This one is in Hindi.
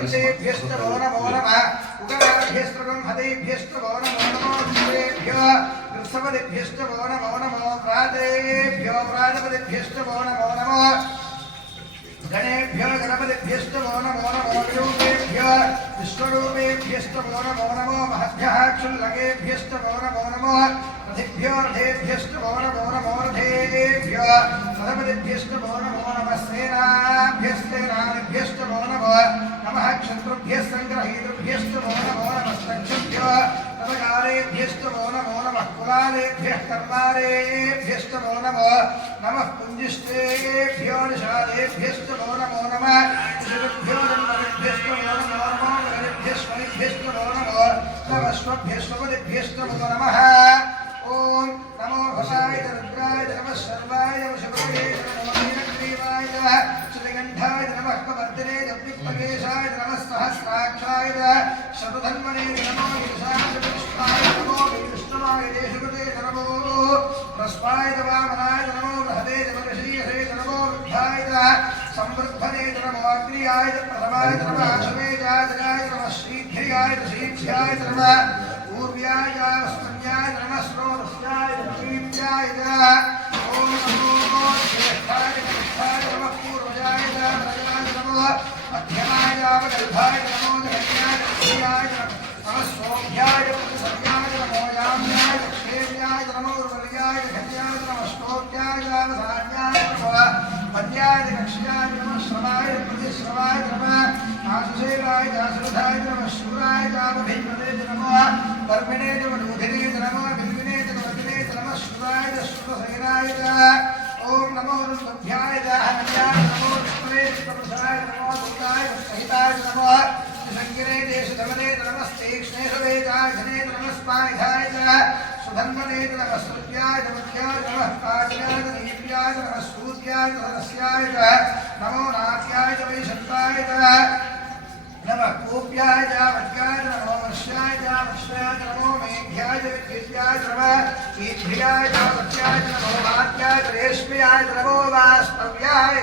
हन्तेभ्यस्तवो नमो नमः उगराभ्यस्तवं हतेभ्यस्तवो नमो नमो देवेभ्यो वृत्सपतिभ्यस्तवो नमो नमो व्रातेभ्यो व्राजपतिभ्यस्तवो नमो नमो गणेभ्यो गणपतिभ्यस्तवो नमो नमो विरूपेभ्यो विश्वरूपेभ्यस्तवो नमो नमो महद्भ्यः क्षुल्लकेभ्यस्तवो नमो नमो रथिभ्यो रथेभ्यस्तवो नमो नमो रथेभ्यो रथपतिभ्यस्तवो नमो नमः सेनाभ्यस्तेनाभ्यस्तवो नमो नमः क्षत्रुभ्यः सङ्ग्रहीतृभ्यस्तवो नमो नमः सक्षुभ्यो नमकारेभ्यस्तवो नमो नमः कुलालेभ्यः कर्मारेभ्यस्तवो नमो नमः पुञ्जिष्टेभ्यो निषादेभ्यस्तवो नमो नमः ऋषिभ्यो जन्मभ्यस्तवो नमो नमो गणेभ्यस्वनिभ्यस्तवो नमो नमस्वभ्यस्वपतिभ्यस्तवो नमः ओम नमो भसाय रुद्राय नमः सर्वाय वशुभवे नमो नीलग्रीवाय श्रीगंधाय नमः कवर्धने जप्तिपगेशाय नमः सहस्राक्षाय शतधन्वने नमो ईशाय पुष्पाय नमो विष्णुवाय देशकृते नमो प्रस्वाय वामनाय नमो बृहदे जमऋषीयसे नमो वृद्धाय संवृद्धने नमो अग्नियाय प्रथमाय नमः अश्वेजाय नमः श्रीध्याय श्रीध्याय नमः पूर्व्याय वस्मन्याय नमः स्रोतस्याय दक्षिण्याय ओम नमो ज्येष्ठाय कनिष्ठाय नमः पूर्वजाय प्रजाय नमो मध्यमाय वगर्भाय नमो दहन्याय दक्षिण्याय नमः सौभ्याय प्रतिसर्याय नमो याम्याय दक्षिण्याय नमो उर्वल्याय दहन्याय नमः स्तोत्याय वधान्याय नमः वन्याय दक्षिणाय नमः श्रवाय प्रतिश्रवाय नमः आशुसेवाय दासुधाय नमः शूराय दावधीपदे नमः कर्मिणे नमोधिने नमः बिल्विने नमोदिने नमः शूराय श्रुतसेनाय ओम नमो रुद्रभ्याय हन्याय नमो विष्णुवे विष्णुप्रसाय नमो दूताय सहिताय नमः संगिरे देशधवने नमस्तेक्ष्णे सवेदाय धने नमस्पायधाय सुधन्वने नमः स्तुत्याय नमध्याय नमः पाच्याय दीप्याय नमः सूर्याय नमस्याय नमो नाट्याय वैशन्ताय नमः कूप्याय वज्राय नमो वर्ष्याय वर्ष्याय नमो मेघ्याय विद्याय नमः ईध्याय वज्राय नमो वात्याय रेश्म्याय नमो वास्तव्याय